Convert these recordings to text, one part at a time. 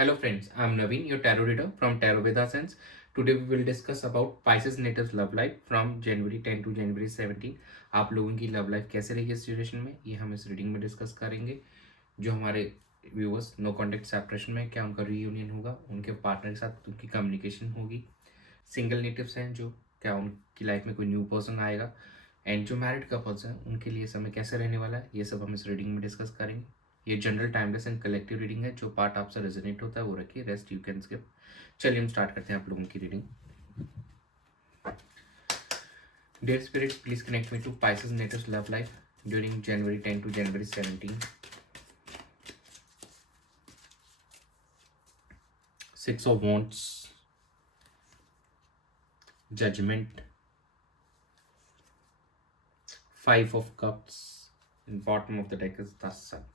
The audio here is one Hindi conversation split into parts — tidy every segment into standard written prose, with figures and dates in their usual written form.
Hello friends, I am Naveen, your tarot reader from Tarot Veda Sense. Today we will discuss about Pisces natives love life from January 10 to January 17. आप लोगों की लव लाइफ कैसे रहेगी इस ड्यूरेशन में, ये हम इस रीडिंग में डिस्कस करेंगे। जो हमारे व्यूअर्स नो कॉन्टेक्ट सेपरेशन में, क्या उनका रीयूनियन होगा, उनके पार्टनर के साथ उनकी कम्युनिकेशन होगी। सिंगल नेटिव्स हैं जो, क्या उनकी लाइफ में कोई न्यू पर्सन आएगा, एंड जो मैरिड कपल्स हैं उनके लिए समय कैसे रहने वाला है, ये सब हम इस रीडिंग में डिस्कस करेंगे। ये general timeless and collective reading है। जो पार्ट आपसे रेजोनेट होता है वो रखिए, रेस्ट यू कैन स्किप। चलिए हम स्टार्ट करते हैं आप लोगों की reading. Dear spirit, please connect me to Pisces natives love life during January 10 to January 17। Six of wands, judgement, five of cups, and bottom of the deck is the sun.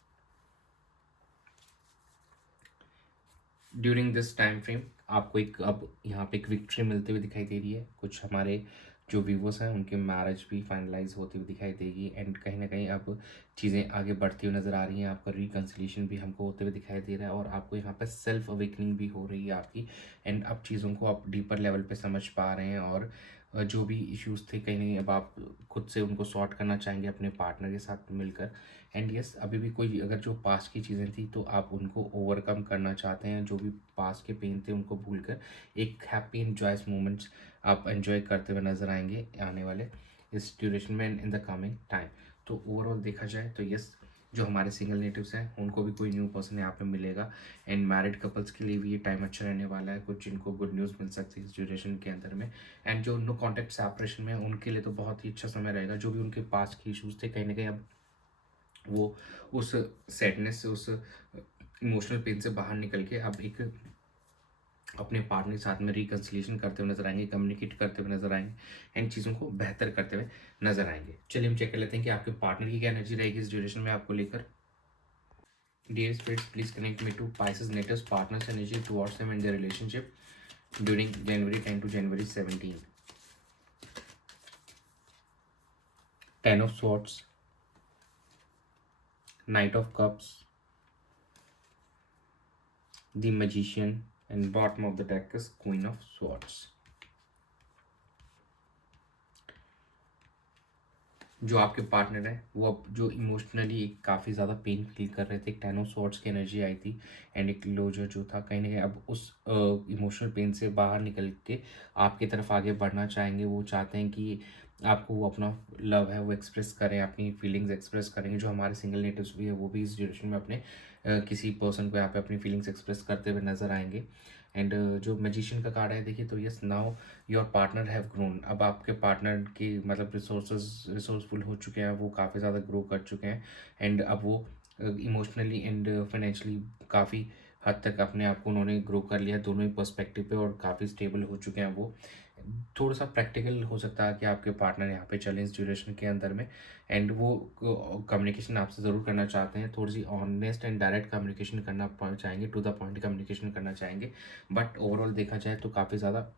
During this time frame आपको एक अब यहाँ पे एक विक्ट्री मिलती हुई दिखाई दे रही है। कुछ हमारे जो व्यूवर्स हैं उनके मैरिज भी फाइनलाइज होती हुई दिखाई देगी, एंड कहीं ना कहीं अब चीज़ें आगे बढ़ती हुई नज़र आ रही हैं। आपका रिकन्सिलेशन भी हमको होते हुए दिखाई दे रहा है, और आपको यहाँ पे सेल्फ अवेकनिंग भी हो रही है आपकी, एंड अब चीज़ों को आप डीपर लेवल पे समझ पा रहे हैं। और जो भी इश्यूज़ थे कहीं ना कहीं अब आप खुद से उनको सॉर्ट करना चाहेंगे अपने पार्टनर के साथ मिलकर। एंड यस, अभी भी कोई अगर जो पास्ट की चीज़ें थी तो आप उनको ओवरकम करना चाहते हैं। जो भी पास्ट के पेन थे उनको भूलकर एक हैप्पी एंड जॉयस मोमेंट्स आप एंजॉय करते हुए नजर आएंगे आने वाले इस ड्यूरेशन में इन द कमिंग टाइम। तो ओवरऑल देखा जाए तो यस, जो हमारे सिंगल नेटिव्स हैं उनको भी कोई न्यू पर्सन यहाँ पे मिलेगा, एंड मैरिड कपल्स के लिए भी ये टाइम अच्छा रहने वाला है। कुछ जिनको गुड न्यूज़ मिल सकती है इस ड्यूरेशन के अंदर में, एंड जो नो कॉन्टैक्ट सेपरेशन में है उनके लिए तो बहुत ही अच्छा समय रहेगा। जो भी उनके पास के इश्यूज थे कहीं ना कहीं अब वो उस सैडनेस से, उस इमोशनल पेन से बाहर निकल के अब एक अपने पार्टनर के साथ में रिकन्सिलेशन करते हुए नजर आएंगे, कम्युनिकेट करते हुए नजर आएंगे, एंड चीज़ों को बेहतर करते हुए नजर आएंगे। चलिए हम चेक कर लेते हैं कि आपके पार्टनर की क्या एनर्जी रहेगी इस ड्यूरेशन में आपको लेकर। Dear spirits, please connect me to Pisces natives partners energy towards them and their relationship during January 10 to January 17. Ten of Swords, Knight of Cups, the Magician, and bottom of the deck is Queen of Swords. जो आपके पार्टनर है वो अब जो इमोशनली काफ़ी ज़्यादा पेन फील कर रहे थे, एक टेन ऑफ सॉर्ड्स की एनर्जी आई थी, एंड एक क्लोजर जो था कहीं ना कहीं अब उस इमोशनल पेन से बाहर निकल के आपकी तरफ आगे बढ़ना चाहेंगे। वो चाहते हैं कि आपको वो अपना लव है वो एक्सप्रेस करें, अपनी फीलिंग्स एक्सप्रेस करेंगे। जो हमारे सिंगल नेटिव्स भी है वो भी इस ड्यूरेशन में अपने किसी पर्सन को यहाँ पे अपनी फीलिंग्स एक्सप्रेस करते हुए नजर आएंगे। एंड जो मैजिशियन का कार्ड है देखिए, तो yes now your partner have grown. अब आपके पार्टनर की मतलब रिसोर्सफुल हो चुके हैं, वो काफ़ी ज़्यादा ग्रो कर चुके हैं, एंड अब वो इमोशनली एंड फाइनेंशियली काफ़ी हद तक अपने आप को उन्होंने ग्रो कर लिया दोनों ही पर्सपेक्टिव पे, और काफ़ी स्टेबल हो चुके हैं वो। थोड़ा सा प्रैक्टिकल हो सकता है कि आपके पार्टनर यहाँ पे चलें इस ड्यूरेशन के अंदर में, एंड वो कम्युनिकेशन आपसे ज़रूर करना चाहते हैं। थोड़ी सी ऑनेस्ट एंड डायरेक्ट कम्युनिकेशन करना चाहेंगे, टू द पॉइंट कम्युनिकेशन करना चाहेंगे। बट ओवरऑल देखा जाए तो काफ़ी ज़्यादा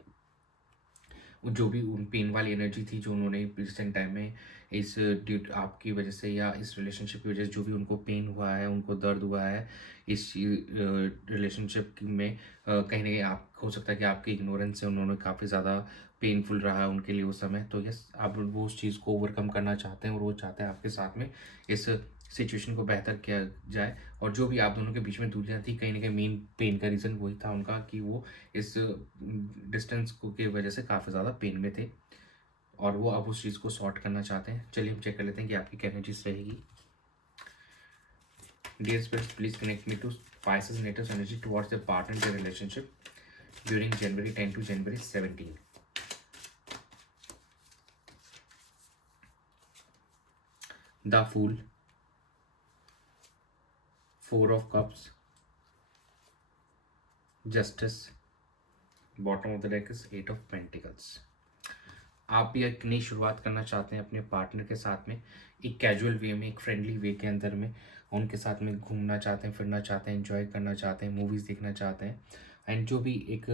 जो भी उन पेन वाली एनर्जी थी जो उन्होंने रिसेंट टाइम में इस ड्यू आपकी वजह से या इस रिलेशनशिप की वजह से जो भी उनको पेन हुआ है, उनको दर्द हुआ है इस रिलेशनशिप में, कहीं ना कहीं आप हो सकता है कि आपके इग्नोरेंस से उन्होंने काफ़ी ज़्यादा पेनफुल रहा है उनके लिए उस समय। तो यस, आप वो उस चीज़ को ओवरकम करना चाहते हैं, और वो चाहते हैं आपके साथ में इस सिचुएशन को बेहतर किया जाए। और जो भी आप दोनों के बीच में दूरियां थी कहीं ना कहीं मेन पेन का रीज़न वही था उनका, कि वो इस डिस्टेंस को की वजह से काफ़ी ज़्यादा पेन में थे, और वो अब उस चीज़ को सॉर्ट करना चाहते हैं। चलिए हम चेक कर लेते हैं कि आपकी क्या एनर्जीज रहेगी। Dear spirits, please connect me to Pisces natives energy towards their partner in their relationship during January 10 to January 17. The Fool, Four of Cups, Justice, bottom of the deck is Eight of Pentacles. आप भी एक नई शुरुआत करना चाहते हैं अपने पार्टनर के साथ में, एक कैजुअल वे में, एक फ्रेंडली वे के अंदर में उनके साथ में घूमना चाहते हैं, फिरना चाहते हैं, एंजॉय करना चाहते हैं, मूवीज़ देखना चाहते हैं, एंड जो भी एक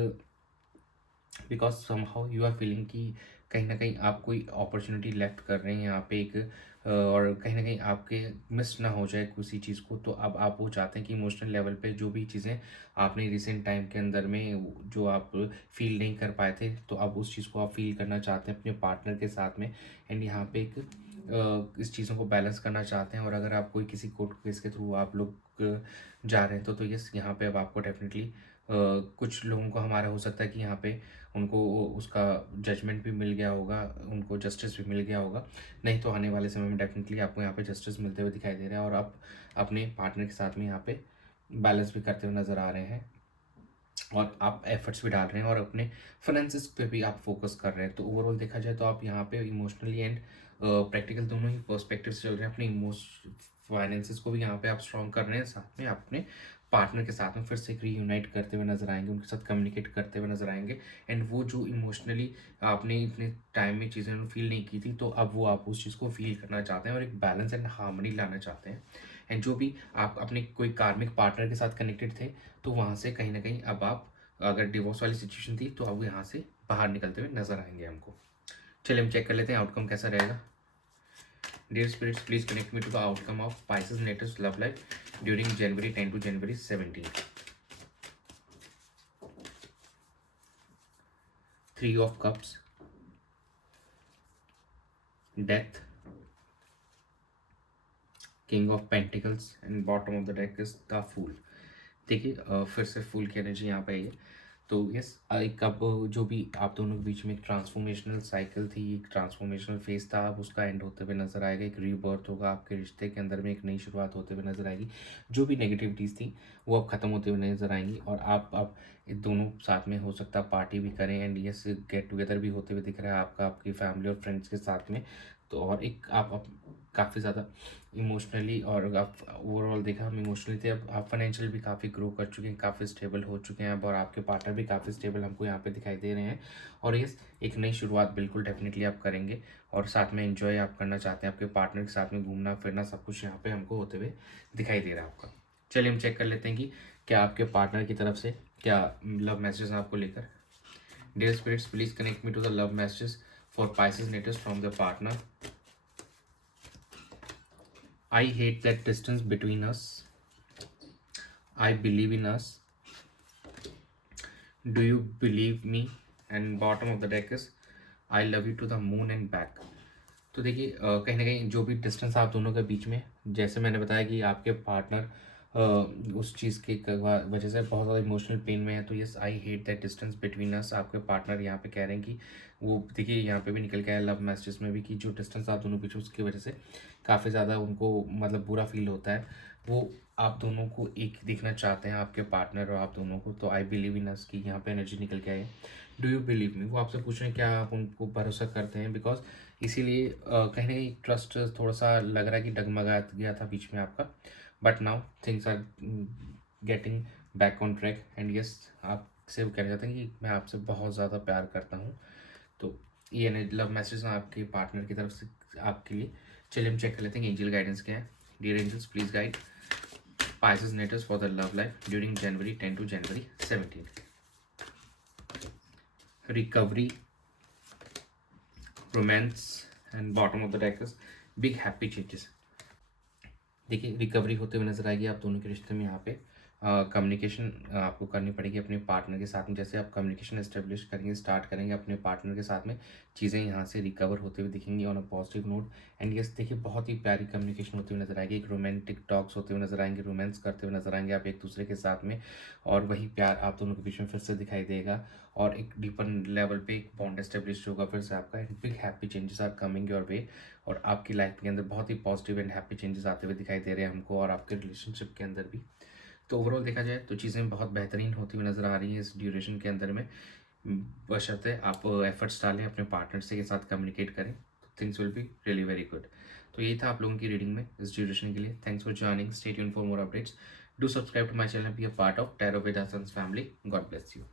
because somehow you are feeling कि कहीं ना कहीं आप कोई अपॉर्चुनिटी लेफ्ट कर रहे हैं यहाँ पे एक और कहीं ना कहीं आपके मिस ना हो जाए किसी चीज़ को, तो अब आप वो चाहते हैं कि इमोशनल लेवल पे जो भी चीज़ें आपने रिसेंट टाइम के अंदर में जो आप फील नहीं कर पाए थे, तो अब उस चीज़ को आप फील करना चाहते हैं अपने पार्टनर के साथ में। एंड यहाँ पे एक इस चीज़ों को बैलेंस करना चाहते हैं। और अगर आप कोई किसी कोर्ट केस के थ्रू आप लोग जा रहे हैं तो यस, यहाँ पे अब आपको डेफिनेटली कुछ लोगों को हमारा हो सकता है कि यहाँ पे उनको उसका जजमेंट भी मिल गया होगा, उनको जस्टिस भी मिल गया होगा। नहीं तो आने वाले समय में डेफिनेटली आपको यहाँ पे जस्टिस मिलते हुए दिखाई दे रहा है और आप अपने पार्टनर के साथ में यहाँ पे बैलेंस भी करते हुए नज़र आ रहे हैं और आप एफर्ट्स भी डाल रहे हैं और अपने फाइनेंसिस पे भी आप फोकस कर रहे हैं। तो ओवरऑल देखा जाए तो आप यहाँ पे इमोशनली एंड प्रैक्टिकल दोनों ही पर्सपेक्टिव से चल रहे हैं। अपने फाइनेंसिस को भी यहाँ पे आप स्ट्रॉन्ग कर रहे हैं, साथ में अपने पार्टनर के साथ में फिर से रीयूनाइट करते हुए नजर आएंगे, उनके साथ कम्युनिकेट करते हुए नजर आएंगे। एंड वो जो इमोशनली आपने इतने टाइम में चीज़ें फील नहीं की थी, तो अब वो आप उस चीज़ को फील करना चाहते हैं और एक बैलेंस एंड हार्मनी लाना चाहते हैं। एंड जो भी आप अपने कोई कार्मिक पार्टनर के साथ कनेक्टेड थे, तो वहाँ से कहीं ना कहीं अब आप, अगर डिवोर्स वाली सिचुएशन थी, तो अब यहाँ से बाहर निकलते हुए नजर आएंगे हमको। चलिए हम चेक कर लेते हैं आउटकम कैसा रहेगा। Dear spirits, please connect me to the outcome of Pisces Natives love life during January 10 to January 17. Three of Cups, Death, King of Pentacles, and bottom of the deck is the Fool. देखिए फिर से फूल की एनर्जी यहाँ पे आई है। तो यस, एक अब जो भी आप दोनों के बीच में एक ट्रांसफॉर्मेशनल साइकिल थी, एक ट्रांसफॉर्मेशनल फेज था, अब उसका एंड होते हुए नजर आएगा। एक रीबर्थ होगा आपके रिश्ते के अंदर में, एक नई शुरुआत होते हुए नजर आएगी। जो भी नेगेटिविटीज़ थी वो अब खत्म होते हुए नजर आएंगी और आप अब दोनों साथ में हो सकता है पार्टी भी करें। एंड यस, गेट टुगेदर भी होते हुए दिख रहा है आपका आपकी फैमिली और फ्रेंड्स के साथ में। तो और एक आप काफ़ी ज़्यादा इमोशनली, और आप ओवरऑल देखा हम इमोशनली थे, अब आप फाइनेंशियल भी काफ़ी ग्रो कर चुके हैं, काफ़ी स्टेबल हो चुके हैं अब, और आपके पार्टनर भी काफ़ी स्टेबल हमको यहाँ पे दिखाई दे रहे हैं। और ये एक नई शुरुआत बिल्कुल डेफिनेटली आप करेंगे और साथ में एंजॉय आप करना चाहते हैं, आपके पार्टनर के साथ में घूमना फिरना सब कुछ यहाँ पे हमको होते हुए दिखाई दे रहा है आपका। चलिए हम चेक कर लेते हैं कि क्या आपके पार्टनर की तरफ से क्या लव मैसेजेस हैं आपको लेकर। Dear spirits, please connect me to the love messages for Pisces natives from their partner. I hate that distance between us. I believe in us. Do you believe me? And bottom of the deck is I love you to the moon and back. तो देखिए कहीं ना कहीं जो भी डिस्टेंस आप दोनों के बीच में, जैसे मैंने बताया कि आपके पार्टनर उस चीज़ की वजह से बहुत ज़्यादा इमोशनल पेन में है, तो yes, I hate that distance between us. आपके पार्टनर यहाँ पे कह रहे हैं कि वो देखिए यहाँ पे भी निकल के आया लव मैसेजेस में भी कि जो डिस्टेंस आप दोनों के बीच उसकी वजह से काफ़ी ज़्यादा उनको मतलब बुरा फील होता है। वो आप दोनों को एक देखना चाहते हैं, आपके पार्टनर और आप दोनों को। तो आई बिलीव इन अस की यहाँ पे एनर्जी निकल के आए। डू यू बिलीव मी, वो आपसे पूछ रहे हैं क्या आप उनको भरोसा करते हैं, बिकॉज इसीलिए कहीं ना कहीं ट्रस्ट थोड़ा सा लग रहा है कि डगमगा गया था बीच में आपका। But now things are getting back on track. And yes, आपसे वो कहना चाहते हैं कि मैं आपसे बहुत ज़्यादा प्यार करता हूँ। तो ये लव मैसेज आपके पार्टनर की तरफ से आपके लिए। चलिए हम चेक कर लेते हैं एंजल गाइडेंस क्या है। Dear angels, please guide Pisces natives for the love life during January 10 to January 17. Recovery, romance, and bottom of the deck is big happy changes. देखिए रिकवरी होते हुए नजर आएगी आप दोनों के रिश्ते में। यहाँ पे कम्युनिकेशन आपको करनी पड़ेगी अपने पार्टनर के साथ में। जैसे आप कम्युनिकेशन एस्टेब्लिश करेंगे, स्टार्ट करेंगे अपने पार्टनर के साथ में, चीज़ें यहाँ से रिकवर होते हुए दिखेंगी on a positive note. And yes, देखिए बहुत ही प्यारी कम्युनिकेशन होती हुई नजर आएगी, एक रोमांटिक टॉक्स होते हुए नजर आएंगे, रोमांस करते हुए नजर आएंगे आप एक दूसरे के साथ में, और वही प्यार आप दोनों के बीच में फिर से दिखाई देगा और एक डीपर लेवल पे एक बॉन्ड एस्टेब्लिश होगा फिर से आपका। And big happy changes are coming your way, और आपकी लाइफ के अंदर बहुत ही पॉजिटिव एंड हैप्पी चेंजेस आते हुए दिखाई दे रहे हैं हमको, और आपके रिलेशनशिप के अंदर भी। तो ओवरऑल देखा जाए तो चीज़ें बहुत बेहतरीन होती हुई नज़र आ रही हैं इस ड्यूरेशन के अंदर में, बशर्ते आप एफर्ट्स डालें, अपने पार्टनर से के साथ कम्युनिकेट करें, तो things will be really very good. तो यही था आप लोगों की रीडिंग में इस ड्यूरेशन के लिए। Thanks for joining, stay tuned for more updates, do subscribe to my channel, be a part of tarot with आसंस फैमिली। God bless you.